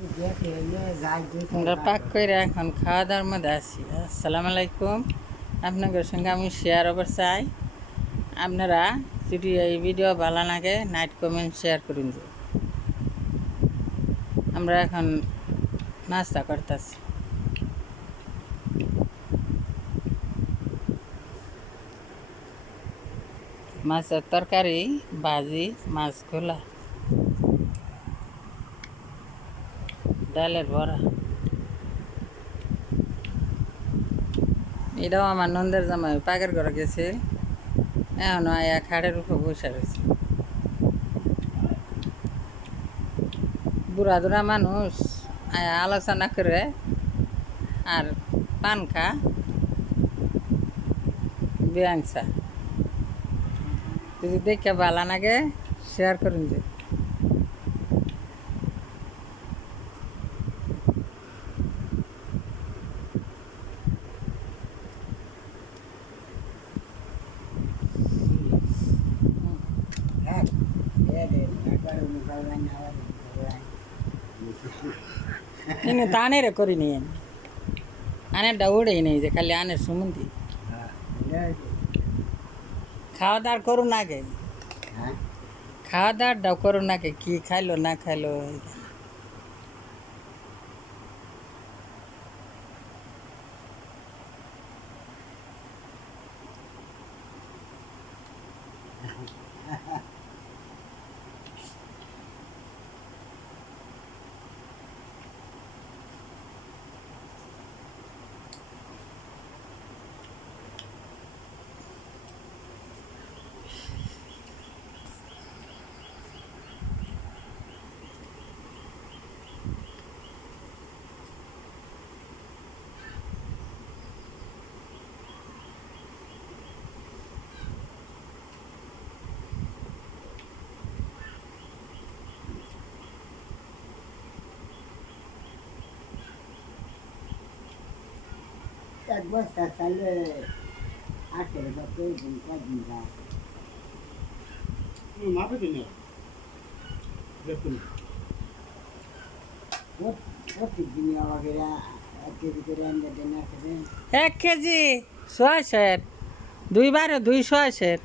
আমরা পাক করে এখন খাওয়া দাওয়ার মধ্যে আছি। আসসালামু আলাইকুম। আপনাদের সঙ্গে আমি শেয়ার ওভার চাই। আপনারা যদি এই ভিডিও ভালো লাগে নাইট কমেন্ট শেয়ার করুন। আমরা এখন নাস্তা করতেছি। মাছের তরকারি, ভাজি, মাছ খোলা, ডালের বড়া। এটাও আমার নন্দের জামাই পাকের ঘরে গেছে, এখন আয়া খাড়ের উপর বসে রয়েছে। বুড়া দুরা মানুষ আয়া আলোচনা করে আর পান খা বিয়াংসা। যদি দেখে ভালো লাগে শেয়ার করুন যে। నేను తానేరే కొరిని আনের ডাউড়েই নেই যে খালি আনের সুমন্দি খাওয়া দাওয়া করুন আগে, খাওয়া দাওয়াটাও করুন আগে, কি খাইলো না খাইলো। এক বস্তা চাইলে 18 দিন কদিন যায় মাপে দিন দেখুন প্রত্যেকদিন আমাকে 1 কেজি করে আনতে দেন। 1 কেজি 600, 2 200।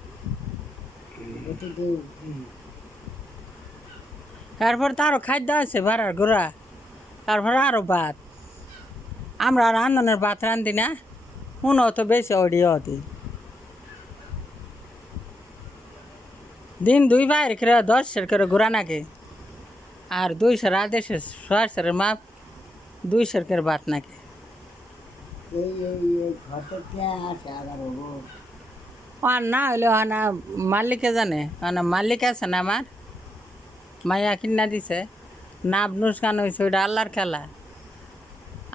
তারপর তো আরও খাদ্য আছে ভাড়ার ঘোরা, তারপর আরও ভাত। আমরা আর আন্দনের ভাত রান্ধি না, উনও তো বেশি অডিও দিই। দিন 2 বাইর করে 10 করে ঘোরা নাকি, আর 200 আদেশে 600 মাপ 200 করে ভাত নাকি। আর না হইলে না মালিকে জানে, না মালিক আছে না আমার মাইয়া কিনা দিছে না, নুসকান হয়েছে ওইটা আল্লাহর খেলা,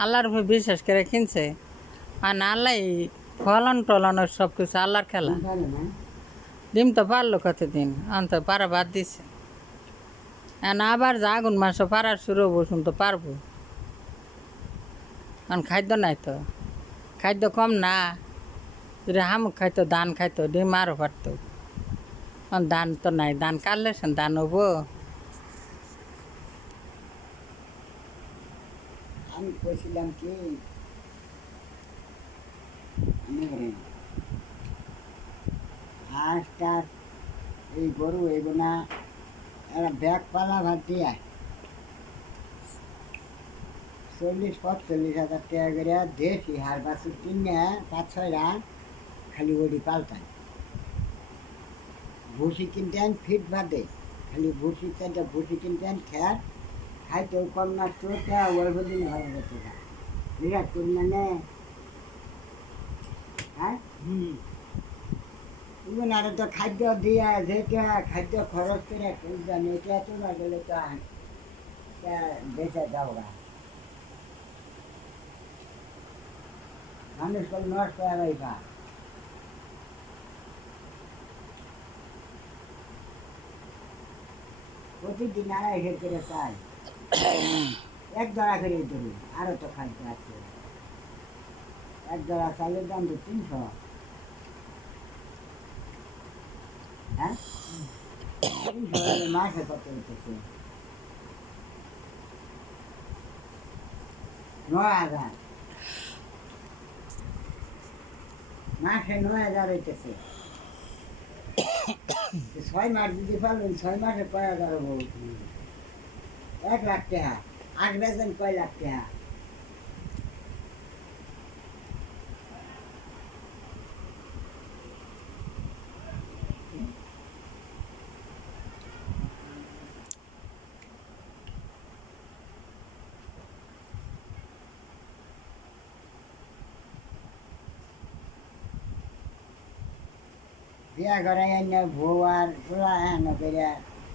আল্লাহর উপর বিশ্বাস করে কিনছে। আর না আল্লাহ ফলন টলন সব কিছু আল্লাহর খেলা। ডিম তো পারলো কতদিন, অন্ত পারা বাদ দিছে। এখন আবার যে আগুন মাসও পারার শুরু বসুন তো পারবো, কারণ খাদ্য নাই তো, খাদ্য কম না। যদি হামুক খাইতো, ধান খাইতো, ডিম আরও পারতো। ধান তো নাই, ধান কাটলে ধান হবো। আমি কইছিলাম কি হাঁসটা এই গরু এগুনা এরা ব্যাগ পালা ভাত দিয়া 40-45 হাজার টাকা করে দেশি হাড় বাছুর কিনে 5-6টা খালি ওডি পাল্টায়। ভুসি কিনতেন ফিট বাদে, খালি ভুসি কিনতে ভুসি কিনতেন খ্যার খাইতেও কম নষ্ট হতে অল্প দিন ভালো যেতে না বিরাট পরিমাণে। হ্যাঁ আর তো খাদ্য দিয়া যেটা খাদ্য খরচ করে জানি এটা তো না গেলে তো বেঁচে যাও গা মানুষ কল নষ্ট হয়ে গা। প্রতিদিন 250 করে চাই, 1 জোড়া করে ধরি, আরও তো খাইতে আছে। 1 জোড়া চালের দাম তো 300। হ্যাঁ 300 মাসে কত হইতেছে? 9,000 মাসে 9,000 হইতেছে 6 মাস যদি পারবেন 6 মাসে 5,000 হবো 1,00,000 টাকা 8 বেতন কয় লাখ টাকা বিয়া করাই আনলে বউ আর পোলা হেন করে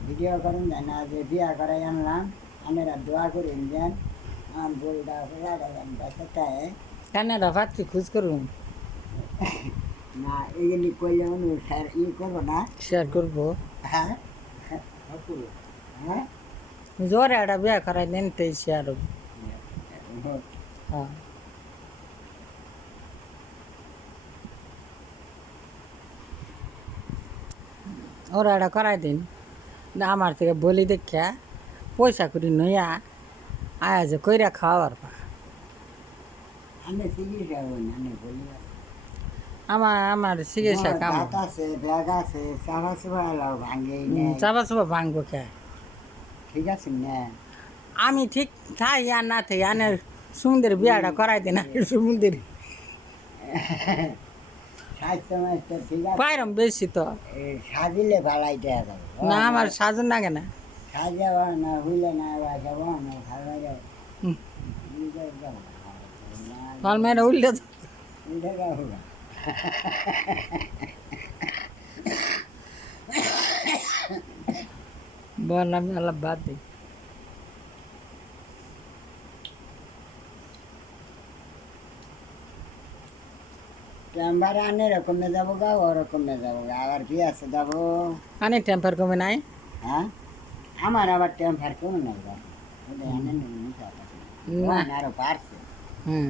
ভিডিও করুন যায় না যে বিয়া করাই আনলাম আপনারা দোয়া করুন যেন আমার বউটা পোলা গেলেন বাসাটায় কেন পাত্রী খোঁজ করুন না এগুলি করলে অনু স্যার করবো না শেয়ার করবো হ্যাঁ হ্যাঁ জোরে একটা বিয়া করাই দেন তো শেয়ার হবো হ্যাঁ ওরা একটা করাই দিন আমার থেকে বলি দেখা পয়সা করি নইয়া আয়া যে কইরা খাওয়ার পা আমি চিকিৎসা হবো না আমি বলি আমার চিকিৎসা কাম দাঁত আছে ব্যাগ আছে চারা চুবা এলাও ভাঙে চাপা চাপা ভাঙবো খেয়ে ঠিক আছে না আমি ঠিক থাই আর না থাই আনে সুন্দর বিয়াটা করাই দিন সুন্দর স্বাস্থ্য মাস্টার ঠিক আছে পাইরম বেশি তো সাজিলে ভালাই দেওয়া যাবে না আমার সাজন লাগে না সাজাব না হইলে না বাজাব না ভালো যাবে ফল মেরে উল্টে বল আমি আল্লাহ বাদ দিই টেম্বার আনে রকমে যাবো গা ওরকমে যাবো গা আবার কি আছে যাবো আনে টেম্পার কমে নাই হ্যাঁ আমার আবার টেম্পার কেমন না আনে না আরো পারছে হুম